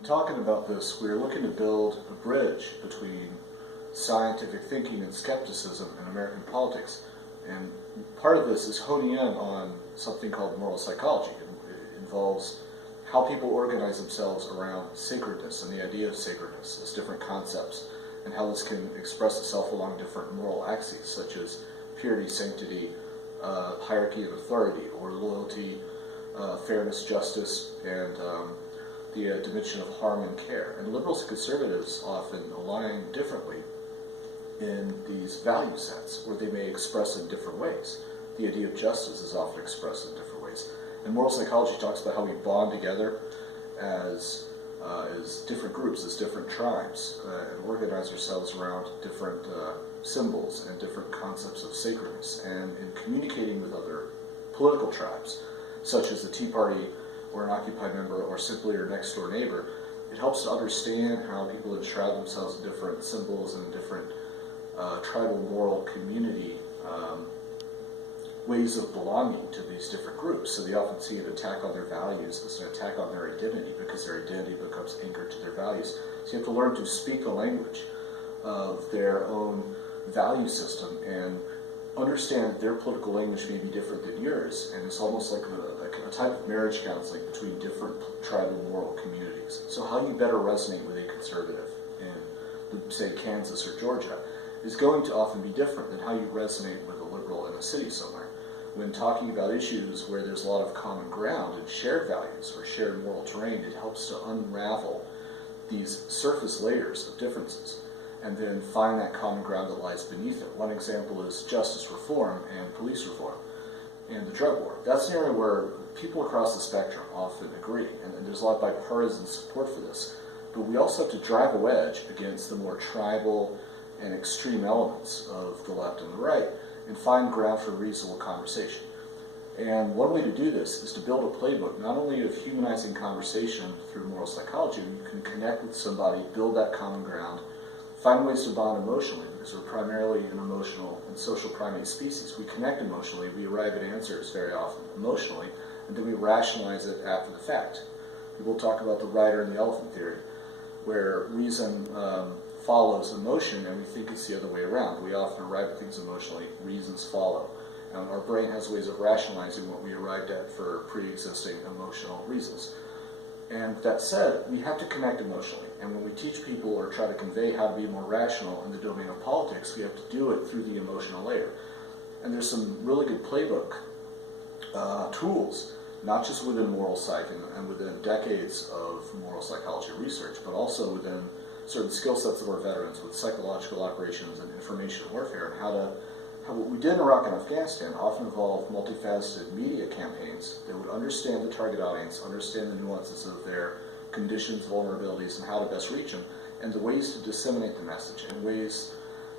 In talking about this, we're looking to build a bridge between scientific thinking and skepticism in American politics. And part of this is honing in on something called moral psychology. It involves how people organize themselves around sacredness and the idea of sacredness as different concepts, and how this can express itself along different moral axes, such as purity, sanctity, hierarchy and authority, or loyalty, fairness, justice, and the dimension of harm and care. And liberals and conservatives often align differently in these value sets, where they may express in different ways. The idea of justice is often expressed in different ways. And moral psychology talks about how we bond together as different groups, as different tribes, and organize ourselves around different symbols and different concepts of sacredness. And in communicating with other political tribes, such as the Tea Party or an Occupy member or simply your next door neighbor, it helps to understand how people enshroud themselves in different symbols and different tribal moral community ways of belonging to these different groups. So they often see an attack on their values as an attack on their identity, because their identity becomes anchored to their values. So you have to learn to speak the language of their own value system and understand that their political language may be different than yours, and it's almost like a type of marriage counseling between different tribal moral communities. So how you better resonate with a conservative in, say, Kansas or Georgia is going to often be different than how you resonate with a liberal in a city somewhere. When talking about issues where there's a lot of common ground and shared values or shared moral terrain, it helps to unravel these surface layers of differences and then find that common ground that lies beneath it. One example is justice reform and police reform and the drug war. That's an area where people across the spectrum often agree, and there's a lot of bipartisan support for this. But we also have to drive a wedge against the more tribal and extreme elements of the left and the right and find ground for reasonable conversation. And one way to do this is to build a playbook, not only of humanizing conversation through moral psychology, you can connect with somebody, build that common ground, find ways to bond emotionally, because we're primarily an emotional and social primate species. We connect emotionally, we arrive at answers very often emotionally, and then we rationalize it after the fact. People talk about the rider and the elephant theory, where reason follows emotion, and we think it's the other way around. We often arrive at things emotionally, reasons follow. And our brain has ways of rationalizing what we arrived at for pre-existing emotional reasons. And that said, we have to connect emotionally. And when we teach people or try to convey how to be more rational in the domain of politics, we have to do it through the emotional layer. And there's some really good playbook tools, not just within moral psych and within decades of moral psychology research, but also within certain skill sets of our veterans with psychological operations and information warfare, and how what we did in Iraq and Afghanistan often involved multifaceted media campaigns that would understand the target audience, understand the nuances of their conditions, vulnerabilities, and how to best reach them, and the ways to disseminate the message, and ways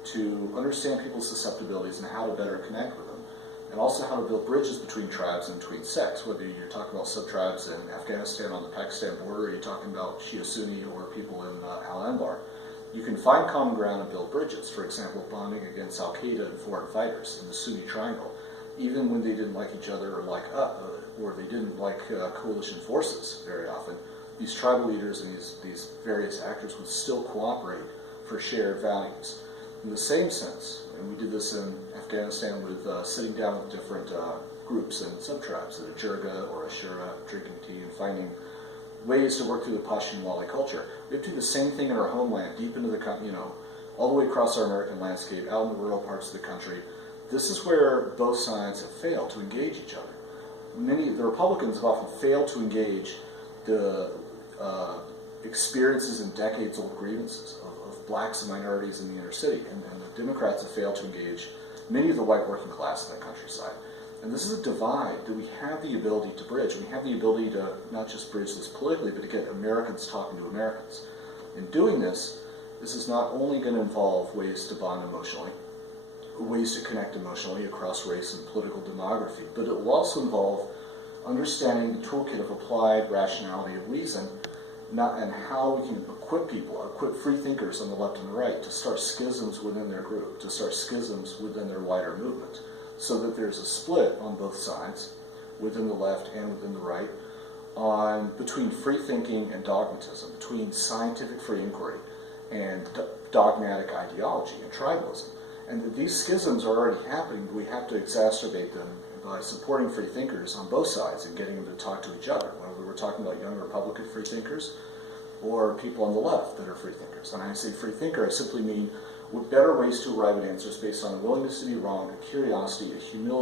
to understand people's susceptibilities and how to better connect with them, and also how to build bridges between tribes and between sects, whether you're talking about sub-tribes in Afghanistan on the Pakistan border, or you're talking about Shia Sunni or people in Al-Anbar. You can find common ground and build bridges, for example, bonding against Al-Qaeda and foreign fighters in the Sunni Triangle, even when they didn't like each other or they didn't like coalition forces very often. These tribal leaders and these various actors would still cooperate for shared values. In the same sense, and we did this in Afghanistan with sitting down with different groups and sub-tribes, a Jirga or a Shura, drinking tea and finding ways to work through the Pashtun-Wali culture. We have to do the same thing in our homeland, deep into the, all the way across our American landscape, out in the rural parts of the country. This is where both sides have failed to engage each other. The Republicans have often failed to engage the experiences and decades-old grievances of blacks and minorities in the inner city, and the Democrats have failed to engage many of the white working class in the countryside. And this is a divide that we have the ability to bridge. We have the ability to not just bridge this politically, but to get Americans talking to Americans. In doing this, this is not only going to involve ways to bond emotionally, ways to connect emotionally across race and political demography, but it will also involve understanding the toolkit of applied rationality of reason, and how we can equip people, equip free thinkers on the left and the right to start schisms within their group, to start schisms within their wider movement, so that there's a split on both sides, within the left and within the right, between free thinking and dogmatism, between scientific free inquiry and dogmatic ideology and tribalism. And that these schisms are already happening, but we have to exacerbate them by supporting free thinkers on both sides and getting them to talk to each other, whether we're talking about young Republican free thinkers or people on the left that are free thinkers. And I say free thinker, I simply mean with better ways to arrive at answers based on a willingness to be wrong, a curiosity, a humility,